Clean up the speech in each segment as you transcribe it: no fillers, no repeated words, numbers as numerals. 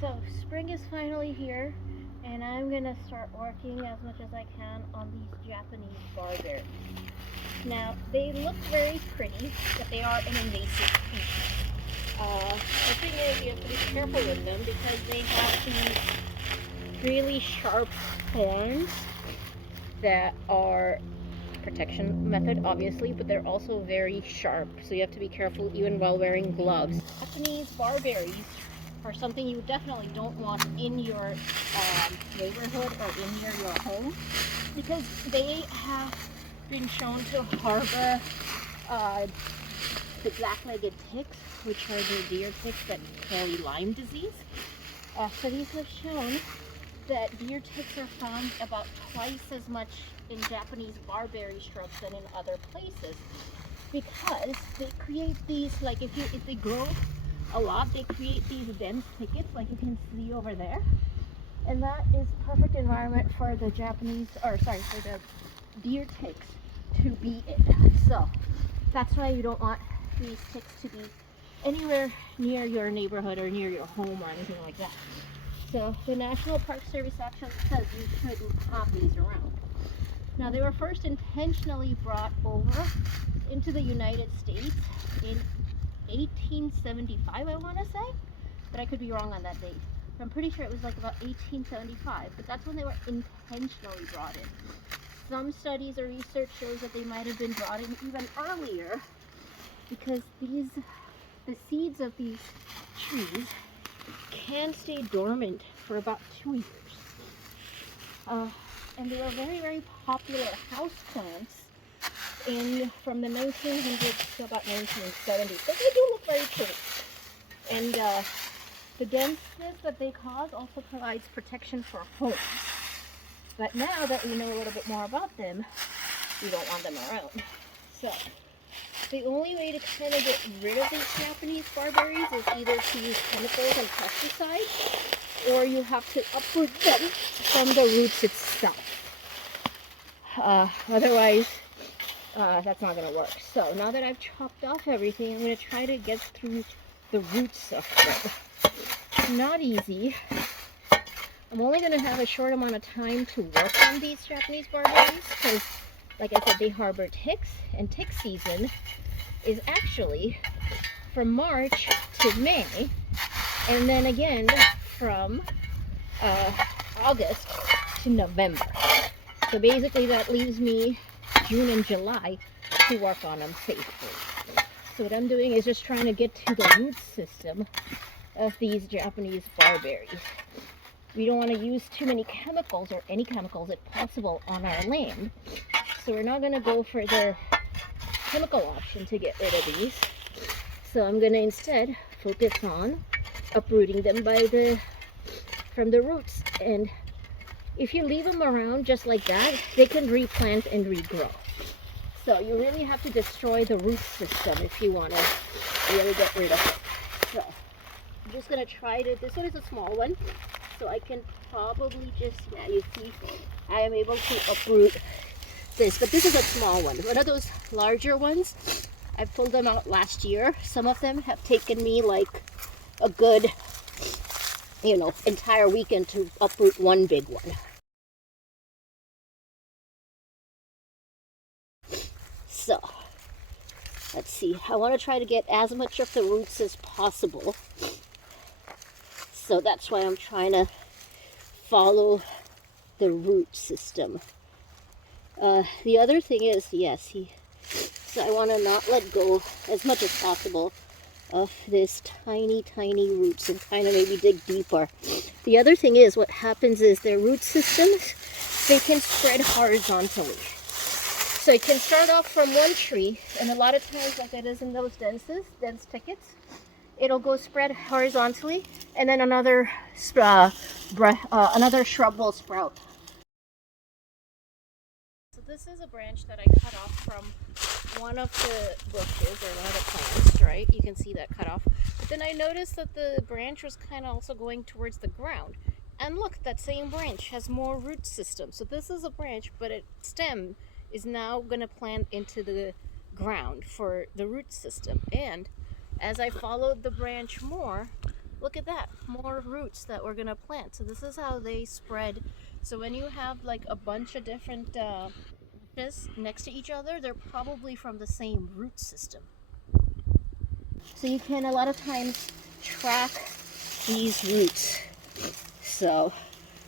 So spring is finally here, and I'm gonna start working as much as I can on these Japanese barberries. Now, they look very pretty, but they are an invasive species. The thing is, you have to be careful with them because they have these really sharp horns that are protection method, obviously, but they're also very sharp, so you have to be careful even while wearing gloves. Japanese barberries are something you definitely don't want in your neighborhood or in near your home, because they have been shown to harbor the black-legged ticks, which are the deer ticks that carry Lyme disease. So these have shown that deer ticks are found about twice as much in Japanese barberry shrubs than in other places, because they create these, like if they grow a lot, they create these dense thickets like you can see over there, and that is perfect environment for the for the deer ticks to be in. So that's why you don't want these ticks to be anywhere near your neighborhood or near your home or anything like that. So the National Park Service actually says you shouldn't have these around. Now, they were first intentionally brought over into the United States in 1875, I want to say, but I could be wrong on that date. I'm pretty sure it was like about 1875, but that's when they were intentionally brought in. Some studies or research shows that they might have been brought in even earlier, because the seeds of these trees can stay dormant for about 2 years. And they were very, very popular house plants from the 1900s to about 1970. So they do look very pretty. And the denseness that they cause also provides protection for homes. But now that we know a little bit more about them, we don't want them around. So the only way to kind of get rid of these Japanese barberries is either to use chemicals and pesticides, or you have to uproot them from the roots itself. Otherwise, that's not going to work. So now that I've chopped off everything, I'm going to try to get through the roots of them. Not easy. I'm only going to have a short amount of time to work on these Japanese barberries because, like I said, they harbor ticks, and tick season is actually from March to May, and then again from August to November. So basically that leaves me June and July to work on them safely. So what I'm doing is just trying to get to the root system of these Japanese barberries. We don't want to use too many chemicals, or any chemicals if possible, on our land. So we're not going to go for the chemical option to get rid of these. So I'm going to instead focus on uprooting them from the roots. And if you leave them around just like that, they can replant and regrow. So you really have to destroy the root system if you want to really get rid of it. So I'm just going to try to, this one is a small one, so I can probably just, yeah, you see, I am able to uproot this, but this is a small one. One of those larger ones, I pulled them out last year. Some of them have taken me like a good, entire weekend to uproot one big one. So, let's see. I want to try to get as much of the roots as possible. So that's why I'm trying to follow the root system. The other thing is, so I want to not let go as much as possible of this tiny, tiny roots and kind of maybe dig deeper. The other thing is, what happens is their root systems, they can spread horizontally. So it can start off from one tree, and a lot of times, like it is in those dense thickets, it'll go spread horizontally, and then another shrub will sprout. So this is a branch that I cut off from one of the bushes or one of the plants, right? You can see that cut off. But then I noticed that the branch was kind of also going towards the ground. And look, that same branch has more root system. So this is a branch, but its stem is now going to plant into the ground for the root system. And as I followed the branch more, Look at that, more roots that we're gonna plant. So this is how they spread. So when you have like a bunch of different bushes next to each other, they're probably from the same root system. So you can a lot of times track these roots. So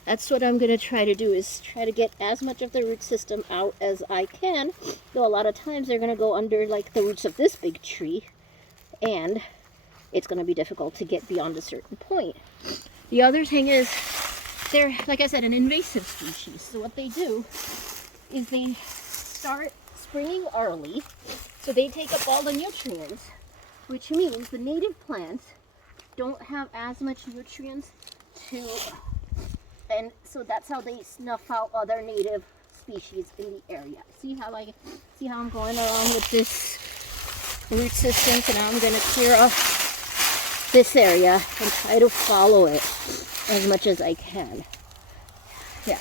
that's what I'm going to try to do, is try to get as much of the root system out as I can. Though a lot of times they're going to go under like the roots of this big tree, and it's going to be difficult to get beyond a certain point. The other thing is, they're, like I said, an invasive species. So what they do is they start springing early, so they take up all the nutrients, which means the native plants don't have as much nutrients to, and so that's how they snuff out other native species in the area. See how I'm going around with this root system? So now I'm going to clear off this area and try to follow it as much as I can. Yeah.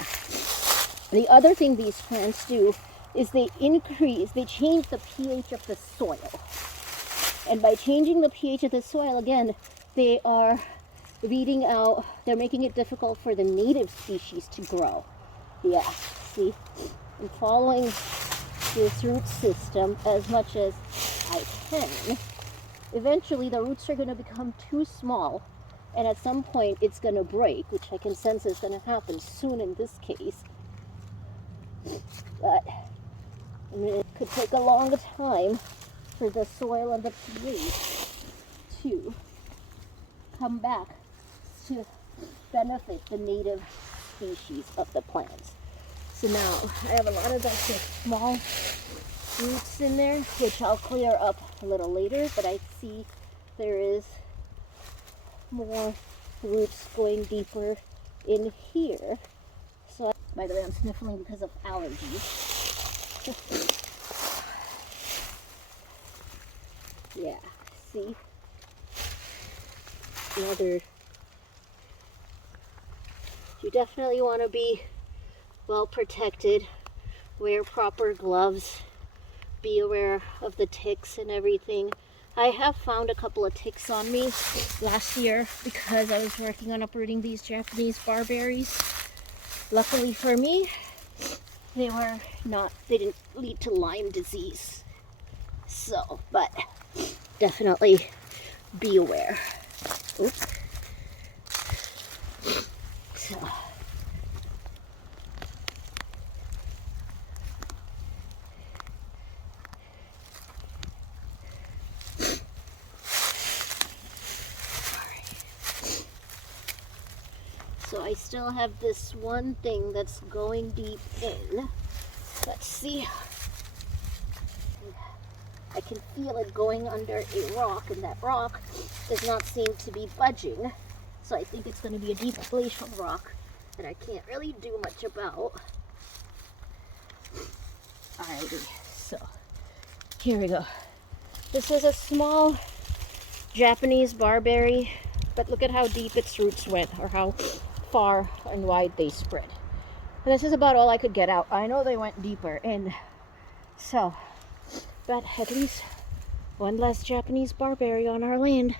The other thing these plants do is they change the pH of the soil. And by changing the pH of the soil, again, they are weeding out, they're making it difficult for the native species to grow. Yeah, see, I'm following this root system as much as I can. Eventually, the roots are going to become too small, and at some point, it's going to break, which I can sense is going to happen soon in this case. But I mean, it could take a long time for the soil and the pH to come back to benefit the native species of the plants. So now I have a lot of like small roots in there, which I'll clear up a little later, but I see there is more roots going deeper in here. So, by the way, I'm sniffling because of allergies. Yeah, see? Another. You definitely want to be well protected, wear proper gloves, be aware of the ticks and everything. I have found a couple of ticks on me last year because I was working on uprooting these Japanese barberries. Luckily for me, they didn't lead to Lyme disease. So, but definitely be aware. Oops. So. So I still have this one thing that's going deep in. Let's see. I can feel it going under a rock, and that rock does not seem to be budging. So I think it's going to be a deep glacial rock that I can't really do much about. Alrighty, so here we go. This is a small Japanese barberry, but look at how deep its roots went, or how far and wide they spread. And this is about all I could get out. I know they went deeper, and so, but at least one less Japanese barberry on our land.